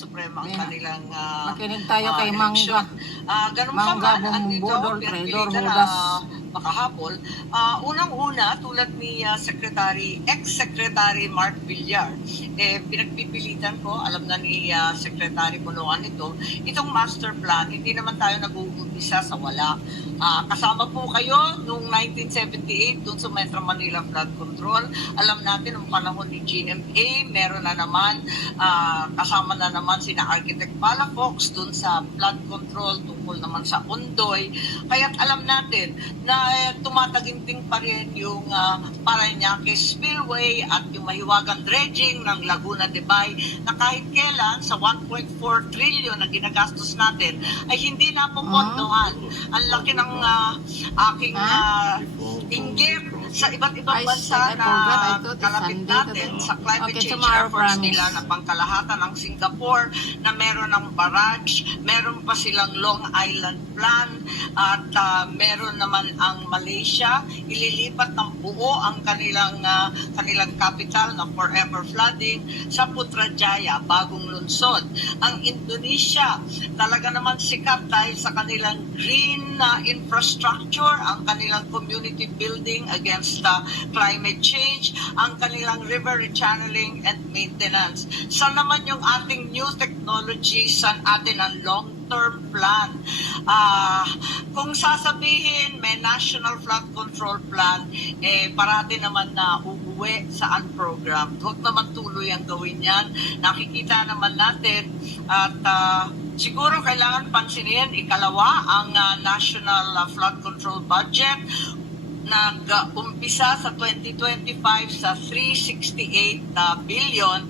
Suprema ang Ayan. kanilang Makinig tayo kay Mangga. Ganun Mangga, pa man, andito, Bumbudol, Traidor, pinagpilitan Judas. makahapol. Unang-una, tulad ni ex-Secretary Mark Villar, pinagpipilitan ko, alam na ni Secretary Bunuan ito, itong master plan, hindi naman tayo nag-uumpisa sa wala. Kasama po kayo noong 1978 dun sa Metro Manila Flood Control. Alam natin, noong panahon ni GMA, meron na naman, kasama na naman sina Architect Palafox dun sa flood control tungkol naman sa Ondoy. Kaya't alam natin na tumataginting pa rin yung Parañaque Spillway at yung mahiwagang dredging ng Laguna de Bay na kahit kailan sa 1.4 trillion na ginagastos natin ay hindi napupondohan. Ang laki ng aking inggit sa iba't ibang bansa na kalapit natin sa climate change efforts nila na pangkalahatan ng Singapore na meron ng barrage, meron pa silang Long Island Plan at meron naman ang Malaysia, ililipat ng buo ang kanilang capital na forever flooding sa Putrajaya, bagong lungsod. Ang Indonesia, talaga naman sikat dahil sa kanilang green infrastructure, ang kanilang community building against climate change, ang kanilang river rechanneling and maintenance. Saan naman yung ating new technology, saan atin ang long-term plan? Kung sasabihin may National Flood Control Plan, parati naman na uuwi sa unprogrammed. Huwag naman tuloy ang gawin yan. Nakikita naman natin at siguro kailangan pansinin, ikalawa, ang National Flood Control Budget nag-umpisa sa 2025 sa 368 billion,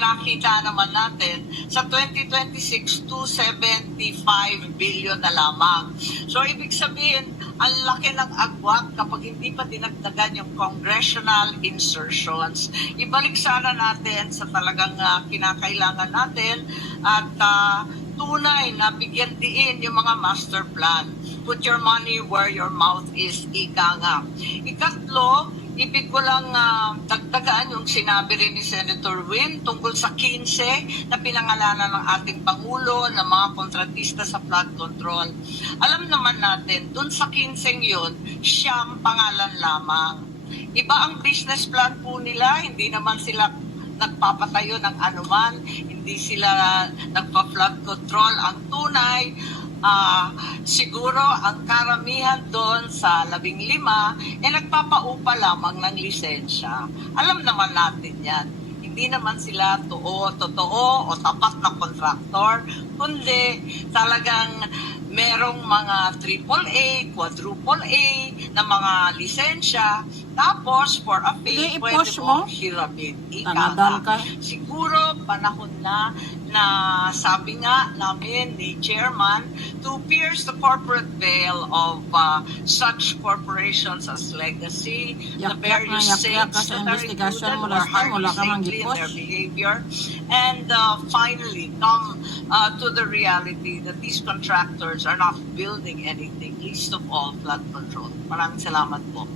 nakita naman natin sa 2026 275 billion na lamang. So ibig sabihin, ang laki ng agwat kapag hindi pa dinagdagan yung congressional insertions. Ibalik sana natin sa talagang kinakailangan natin at tunay na bigyan diin yung mga master plan. Put your money where your mouth is, ika nga. Ikatlo, ibig ko lang dagdagan yung sinabi rin ni Senator Win tungkol sa 15 na pinangalanan ng ating Pangulo ng mga kontratista sa flood control. Alam naman natin, dun sa 15 yun, siyang pangalan lamang. Iba ang business plan po nila, hindi naman sila nagpapatayo ng anuman, hindi sila nagpa-flood control. Ang tunay, siguro ang karamihan doon sa 15 nagpapaupa lamang ng lisensya. Alam naman natin yan. Hindi naman sila totoo o tapat na kontraktor, kundi talagang merong mga AAA, quadruple A na mga lisensya. Tapos, for a fee, pwede mong hiramin. Siguro, panahon na sabi nga namin ni Chairman to pierce the corporate veil of such corporations as Legacy, the various saints that are included who are highly saintly in their behavior, and finally come to the reality that these contractors are not building anything, least of all flood control. Maraming salamat po.